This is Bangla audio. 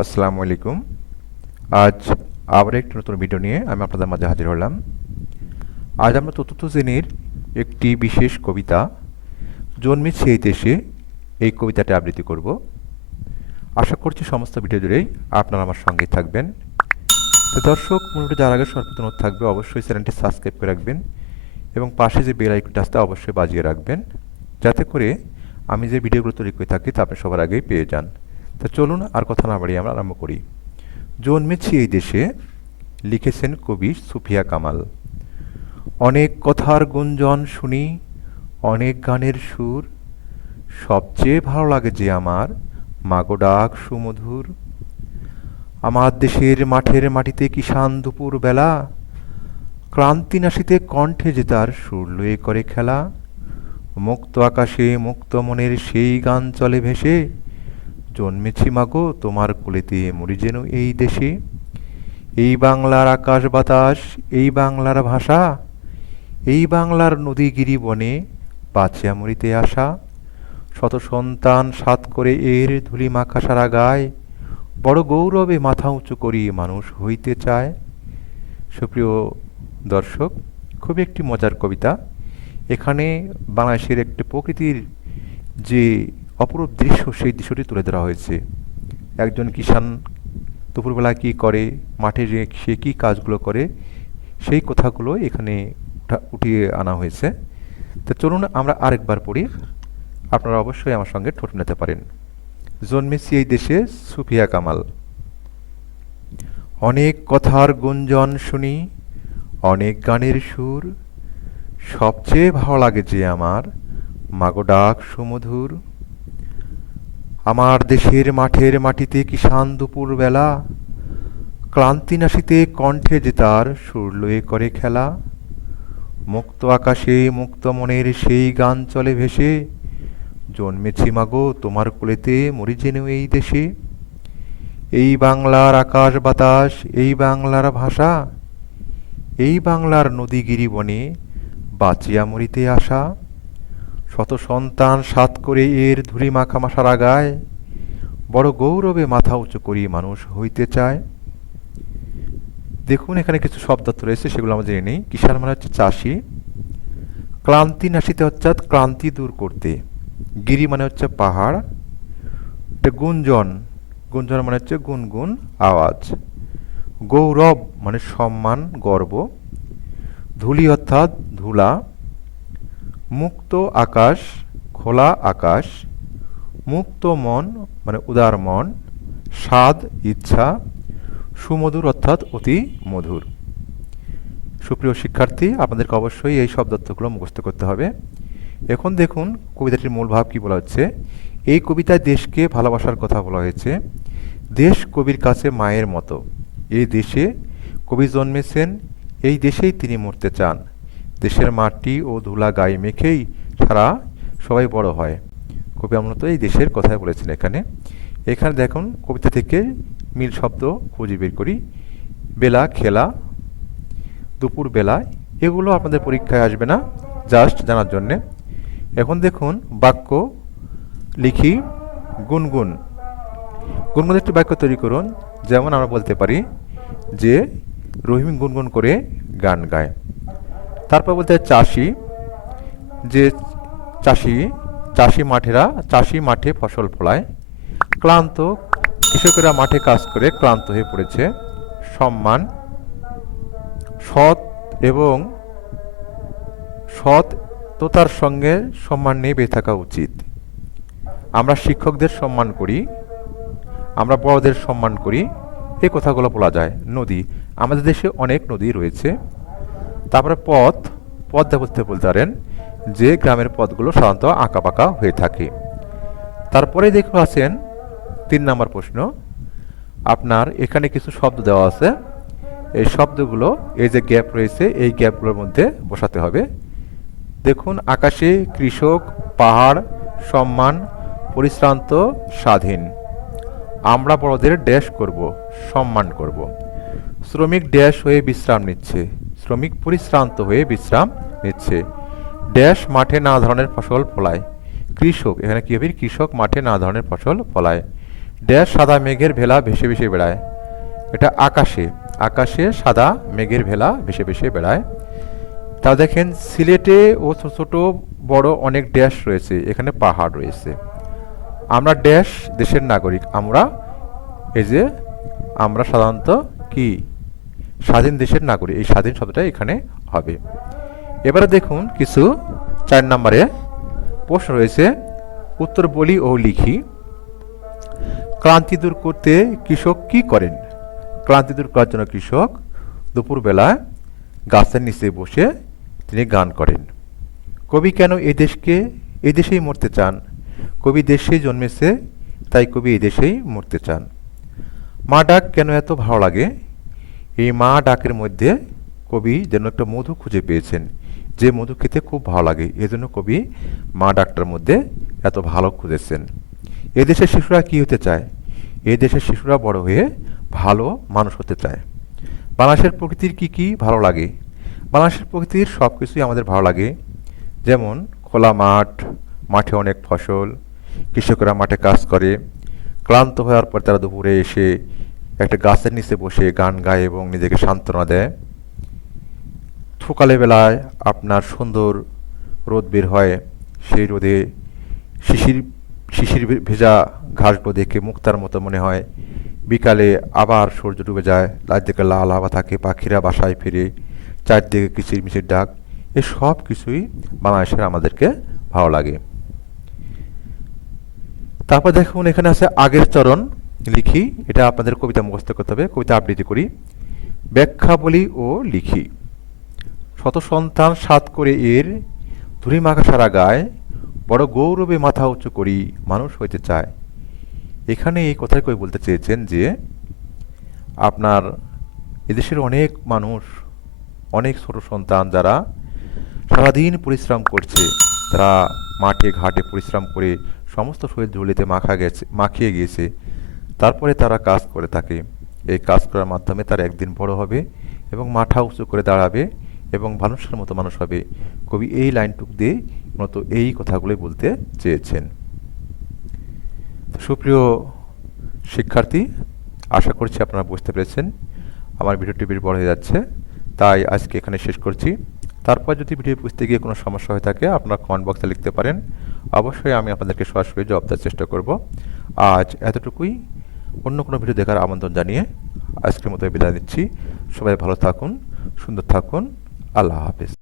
আসসালামু আলাইকুম। আজ আবার একটি নতুন ভিডিও নিয়ে আমি আপনাদের মাঝে হাজির হলাম। আজ আমরা চতুর্থ শ্রেণীর একটি বিশেষ কবিতা জন্মেছে এই দেশে, এই কবিতাটি আবৃত্তি করব। আশা করছি সমস্ত ভিডিও জুড়েই আপনারা আমার সঙ্গেই থাকবেন। তো দর্শক, মূলত যার আগে সর্বপ্রথম অনুরোধ থাকবে অবশ্যই চ্যানেলটি সাবস্ক্রাইব করে রাখবেন এবং পাশে যে বেল আইকনটি আসতে অবশ্যই বাজিয়ে রাখবেন, যাতে করে আমি যে ভিডিওগুলো তৈরি করে থাকি তা আপনি সবার আগেই পেয়ে যান। তো চলুন আর কথা না বাড়িয়ে আমরা আরম্ভ করি। জন্মেছি এই দেশে, লিখেছেন কবি সুফিয়া কামাল। অনেক কথার গুঞ্জন শুনি, অনেক গানের সুর, সবচেয়ে ভালো লাগে যে আমার মাগো ডাক সুমধুর। আমার দেশের মাঠের মাটিতে কিষান দুপুর বেলা, ক্লান্তি নাশিতে কণ্ঠে যে তার সুর লয়ে করে খেলা। মুক্ত আকাশে মুক্ত মনের সেই গান চলে ভেসে, জন্মেছি মাগো তোমার কোলেতে মরি যেন এই দেশে। এই বাংলার আকাশ বাতাস, এই বাংলার ভাষা, এই বাংলার নদী গিরি বনে বাঁচিয়া মরিতে আসা। শত সন্তান সাত করে এর ধুলি মাখা সারা গায়, বড় গৌরবে মাথা উঁচু করি মানুষ হইতে চায়। সুপ্রিয় দর্শক, খুবই একটি মজার কবিতা। এখানে বাংলাদেশের একটি প্রকৃতির যে অপরূপ দৃশ্য, সেই দৃশ্যটি তুলে ধরা হয়েছে। একজন কিষান দুপুরবেলা কী করে, মাঠে যে সে কী কাজগুলো করে, সেই কথাগুলো এখানে উঠিয়ে আনা হয়েছে। তো চলুন আমরা আরেকবার পড়ি, আপনারা অবশ্যই আমার সঙ্গে ঠোঁট নিতে পারেন। জন্মেছি এই দেশে, সুফিয়া কামাল। অনেক কথার গুঞ্জন শুনি, অনেক গানের সুর, সবচেয়ে ভালো লাগে যে আমার মাগো ডাক সুমধুর। আমার দেশের মাঠের মাটিতে কিষান দুপুর বেলা, ক্লান্তি নাশিতে কণ্ঠে যে তার সুর লয়ে করে খেলা। মুক্ত আকাশে মুক্ত মনের সেই গান চলে ভেসে, জন্মেছি মাগো তোমার কোলেতে মরি যেন এই দেশে। এই বাংলার আকাশ বাতাস, এই বাংলার ভাষা, এই বাংলার নদী গিরি বনে বাঁচিয়া মরিতে আসা। শত সন্তান সাত করে এর ধুলি মাখা মাসারা গায়, বড় গৌরবে মাথা উঁচু করি মানুষ হইতে চায়। দেখুন এখানে কিছু শব্দার্থ রয়েছে, সেগুলো আমরা জেনে নিই। কিষান মানে হচ্ছে চাষি, ক্লান্তি নাশিতে অর্থাৎ ক্লান্তি দূর করতে, গিরি মানে হচ্ছে পাহাড়, গুঞ্জন, গুঞ্জন মানে হচ্ছে গুনগুন আওয়াজ, গৌরব মানে সম্মান গর্ব, ধূলি অর্থাৎ ধুলা, মুক্ত আকাশ খোলা আকাশ, মুক্ত মন মানে উদার মন, স্বাদ ইচ্ছা, সুমধুর অর্থাৎ অতি মধুর। সুপ্রিয় শিক্ষার্থী, আপনাদেরকে অবশ্যই এই শব্দার্থগুলো মুখস্থ করতে হবে। এখন দেখুন কবিতাটির মূল ভাব কি বলা হচ্ছে। এই কবিতায় দেশকে ভালোবাসার কথা বলা হয়েছে। দেশ কবির কাছে মায়ের মতো। এই দেশে কবি জন্মেছেন, এই দেশেই তিনি মরতে চান। দেশের মাটি ও ধুলা গায়ে মেখেই সারা সবাই বড় হয়। কবি মূলত এই দেশের কথাই বলেছেন এখানে। এখানে দেখুন কবিতা থেকে মিল শব্দ খুঁজে বের করি। বেলা, খেলা, দুপুর বেলায়, এগুলো আপনাদের পরীক্ষায় আসবে না, জাস্ট জানার জন্যে। এখন দেখুন বাক্য লিখি। গুনগুন, গুনগুন একটি বাক্য তৈরি করুন। যেমন আমরা বলতে পারি যে রহিম গুনগুন করে গান গায়। তারপর বলতে হয় চাষি, যে চাষি, চাষি মাঠে ফসল ফলায়। ক্লান্ত, কৃষকেরা মাঠে কাজ করে ক্লান্ত হয়ে পড়েছে। সম্মান, সৎ এবং সততার সঙ্গে সম্মান নিয়ে বেঁচে থাকা উচিত। আমরা শিক্ষকদের সম্মান করি, আমরা বড়দের সম্মান করি, এই কথাগুলো বলা যায়। নদী, আমাদের দেশে অনেক নদী রয়েছে। তারপরে পথ, পথ বলতে পারেন যে গ্রামের পথগুলো সাধারণত আঁকা বাঁকা হয়ে থাকে। তারপরে দেখুন আছেন 3 নম্বর প্রশ্ন। আপনার এখানে কিছু শব্দ দেওয়া আছে, এই শব্দগুলো এই যে গ্যাপ রয়েছে এই গ্যাপগুলোর মধ্যে বসাতে হবে। দেখুন আকাশে, কৃষক, পাহাড়, সম্মান, পরিশ্রান্ত, স্বাধীন। আমরা বড়দের ড্যাশ করব, সম্মান করব। শ্রমিক ড্যাশ হয়ে বিশ্রাম নিচ্ছে, শ্রমিক পরিশ্রান্ত হয়ে বিশ্রাম নিচ্ছে। ড্যাশ মাঠে নানা ধরনের ফসল ফলায়, কৃষক, এখানে কি হবে, কৃষক মাঠে নানা ধরনের ফসল ফলায়। ড্যাশ সাদা মেঘের ভেলা ভেসে ভেসে বেড়ায়। এটা আকাশে, আকাশে সাদা মেঘের ভেলা ভেসে ভেসে বেড়ায়। তা দেখেন সিলেটে ও ছোট ছোট বড় অনেক ড্যাশ রয়েছে, এখানে পাহাড় রয়েছে। আমরা ড্যাশ দেশের নাগরিক, আমরা এই যে আমরা সাধারণত কি স্বাধীন দেশের নাগরিক, এই স্বাধীন শব্দটা এখানে হবে। এবারে দেখুন কিছু 4 নম্বরে প্রশ্ন রয়েছে, উত্তর বলি ও লিখি। ক্লান্তি দূর করতে কৃষক কি করেন? ক্লান্তি দূর করার জন্য কৃষক দুপুরবেলা গাছের নিচে বসে তিনি গান করেন। কবি কেন এই দেশেই মরতে চান? কবি দেশেই জন্মেছে, তাই কবি এই দেশেই মরতে চান। মা ডাক কেন এত ভালো লাগে? এই মা ডাকের মধ্যে কবি যেন একটা মধু খুঁজে পেয়েছেন, যে মধু খেতে খুব ভালো লাগে, এজন্য কবি মা ডাকটার মধ্যে এত ভালো খুঁজেছেন। এদেশের শিশুরা কি হতে চায়? এই দেশের শিশুরা বড় হয়ে ভালো মানুষ হতে চায়। বাংলাদেশের প্রকৃতির কি কি ভালো লাগে? বাংলাদেশের প্রকৃতির সব কিছুই আমাদের ভালো লাগে, যেমন খোলা মাঠ, মাঠে অনেক ফসল, কৃষকরা মাঠে কাজ করে, ক্লান্ত হওয়ার পর তারা দুপুরে এসে একটা গাছের নিচে বসে গান গায় এবং নিজেকে সান্ত্বনা দেয়। সকালে বেলায় আপনার সুন্দর রোদ বের হয়, সেই রোদে শিশির শিশির ভেজা ঘাসগুলো দেখে মুক্তার মতো মনে হয়। বিকালে আবার সূর্য ডুবে যায়, চারদিকে লাল আভা থাকে, পাখিরা বাসায় ফিরে, চারদিকে কিচিরমিচির ডাক, এই সব কিছুই বাংলাদেশের আমাদেরকে ভালো লাগে। তারপর দেখুন এখানে আছে আগের চরণ লিখি, এটা আপনাদের কবিতা মুখস্থ করতে হবে, কবিতা আবৃত্তি করি। ব্যাখ্যা বলি ও লিখি। শত সন্তান সাত করে এর, ধুলি মাখা সারা গায়, বড় গৌরবে মাথা উঁচু করি, মানুষ হইতে চায়। এখানে এই কথাই কবি বলতে চেয়েছেন যে আপনার এদেশের অনেক মানুষ, অনেক ছোট সন্তান যারা সারাদিন পরিশ্রম করছে, তারা মাঠে ঘাটে পরিশ্রম করে সমস্ত শরীর ধুলিতে মাখিয়ে গিয়েছে, তারপরে তারা কাজ করে থাকে। এই কাজ করার মাধ্যমে তারা একদিন বড় হবে এবং মাথা উঁচু করে দাঁড়াবে এবং মানুষের মতো মানুষ হবে। কবি এই লাইনটুক দিয়ে মূলত এই কথাগুলোই বলতে চেয়েছেন। সুপ্রিয় শিক্ষার্থী, আশা করছি আপনারা বুঝতে পেরেছেন। আমার ভিডিওটি বেশ বড় হয়ে যাচ্ছে, তাই আজকে এখানে শেষ করছি। তারপর যদি ভিডিও বুঝতে গিয়ে কোনো সমস্যা হয়ে থাকে আপনারা কমেন্ট বক্সে লিখতে পারেন, অবশ্যই আমি আপনাদেরকে সরাসরি জবাব দেওয়ার চেষ্টা করব। আজ এতটুকুই, অন্য কোনো ভিডিও দেখার আমন্ত্রণ জানিয়ে আজকের মতো বিদায় নিচ্ছি। সবাই ভালো থাকুন, সুন্দর থাকুন, আল্লাহ হাফেজ।